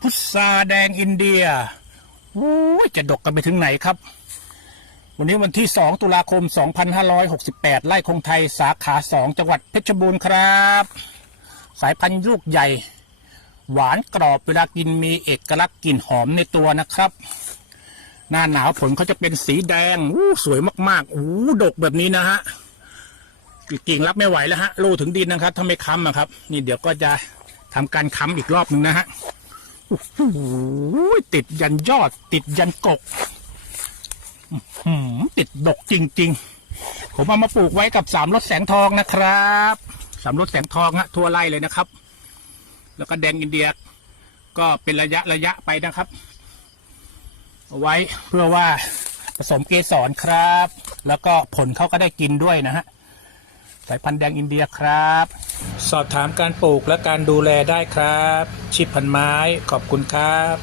พุทราแดงอินเดียโอ้จะดกกันไปถึงไหนครับ วันนี้วันที่ 2 ตุลาคม 2568 ไร่คงไทยสาขา 2 จังหวัดเพชรบูรณ์ครับ สายพันธุ์ลูกใหญ่ หวานกรอบเวลากินมีเอกลักษณ์กลิ่นหอมในตัวนะครับ หน้าหนาวผลเขาจะเป็นสีแดงอู้สวยมากๆอู้ดกแบบนี้นะฮะกิ่งรับไม่ไหวแล้วฮะลูถึงดินนะครับถ้าไม่ค้ำอะครับ นี่เดี๋ยวก็จะทำการค้ำอีกรอบหนึ่งนะฮะ ติดยันยอด ติดยันกกติดดกจริง ๆ ผมเอามาปลูกไว้กับสามรถแสงทองนะครับสามรถแสงทองฮะทั่วไร่เลยนะครับ แล้วก็แดงอินเดียก็เป็นระยะระยะไปนะครับ เอาไว้เพื่อว่าผสมเกสรครับ แล้วก็ผลเขาก็ได้กินด้วยนะฮะสายพันธุ์แดงอินเดียครับ สอบถามการปลูกและการดูแลได้ครับ ชิปพันไม้ขอบคุณครับ